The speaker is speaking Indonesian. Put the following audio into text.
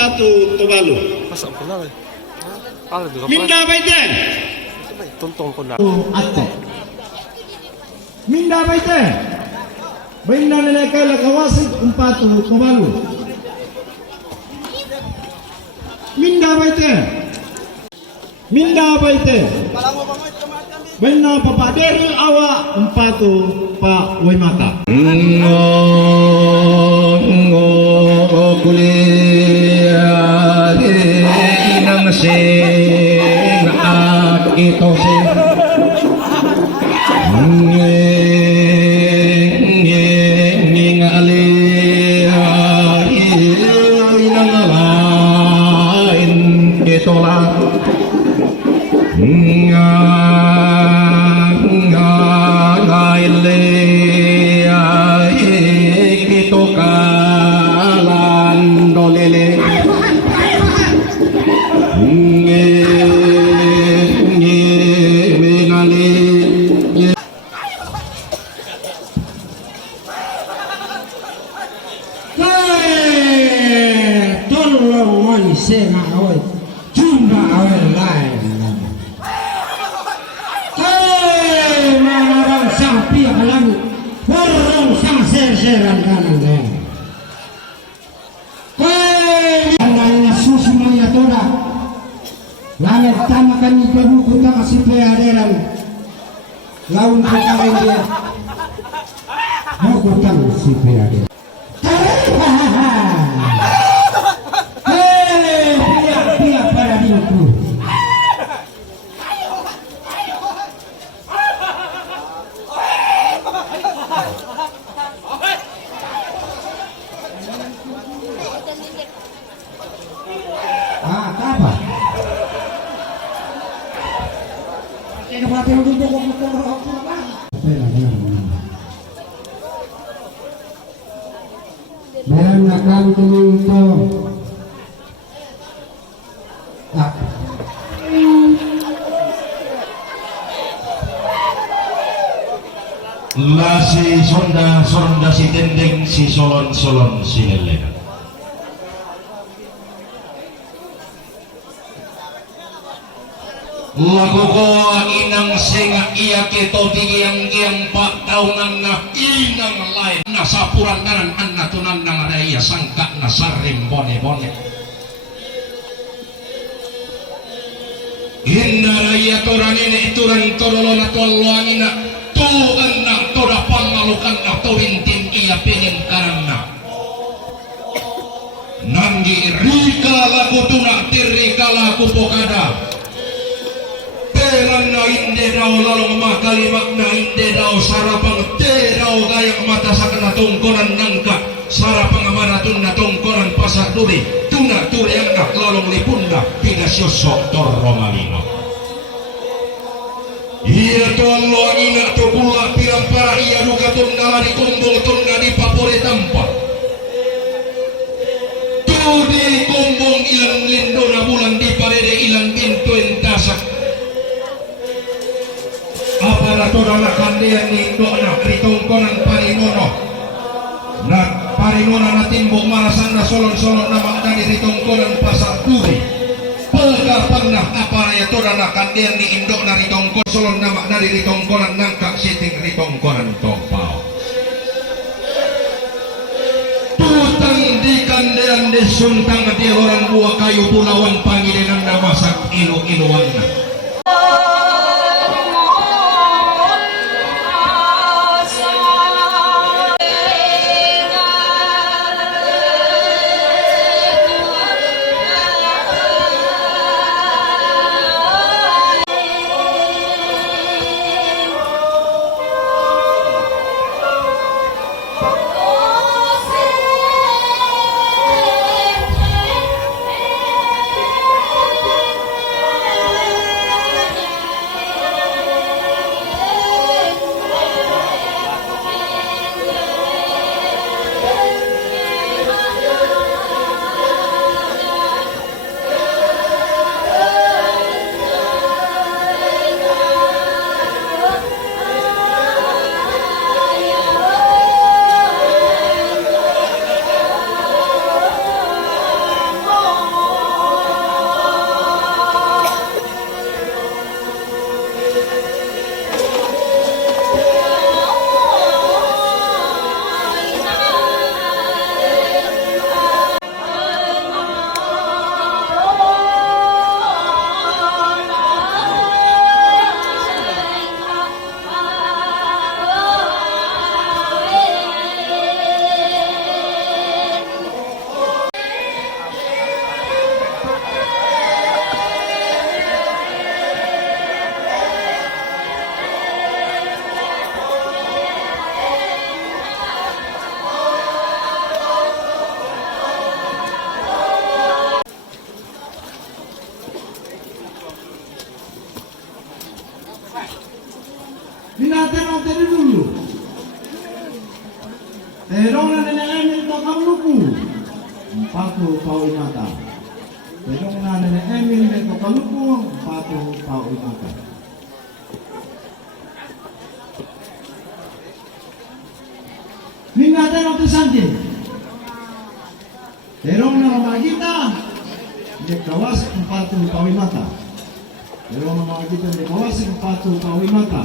Umpatu Tuvalu. Masa ko na eh. Ala dulu. Minda Baiten. Tuntong ko na. Aceh. Minda Baiten. Baina nilai Lakawasi Umpatu Tuvalu. Minda Baiten. Minda Baiten. Baina papaderi awa Umpatu Pa Waimata. Kuliah inang sing ito sing ngali inang lain ito lah Sena awal, jumpa awal lain. Mana orang sapi alam, orang sang serseran kanan deh. Anaknya susu maya toda, langit tamakan ibu kita masih peaderan, laun kekalahan dia, mau kita masih peaderan. Meron akan tumingto. Lasi sonda sonda si tendeng si solon solon si lele. Lagu ko inang senga iya keto tigiang pak taunan na inang lain na sapuran kanan anna tunan na raya sangka na sarim bone bone. Inna raya toran ini turan torolo na tolong ina tu anna toda pangalukan na tuwintin iya pinin kanan na. Nanggi rika lagu tuna tirika lagu pokada. Teran na inde daw lalong makalimak na inde daw sarapang te daw gayak mata sa kanatungkonan nangka sarapang amaratun na tungkonan pasar duri tuna tuyang na lalong lipunda pinasyosok torro malino. Iya tuan lo ina to pula pirang para iya duka tunna di kumbung tunna di papore tampa. Tu di kumbung ilang lindo na bulan di parede ilang pintu entasak. Aparato dana kandian ni doa ritongkonan parinono na parinono na timbuk malasan na solon-solon na magdani ritongkonan pasar duri pagkapan na aparaya to dana kandian ni indo na ritongkon solon na magdani ritongkonan nangkak siting ritongkonan topao tutang di kandian di suntang di orang buah kayu pulawan pangilinan na masak inu-inuan na Paui Mata. Tenong na na Emil Neto Kalupong, patong Paui Mata. Mingatan o Tisantin. Terong na ramagita, di kawas ang patong Paui Mata. Terong na ramagita, di kawas ang patong Paui Mata.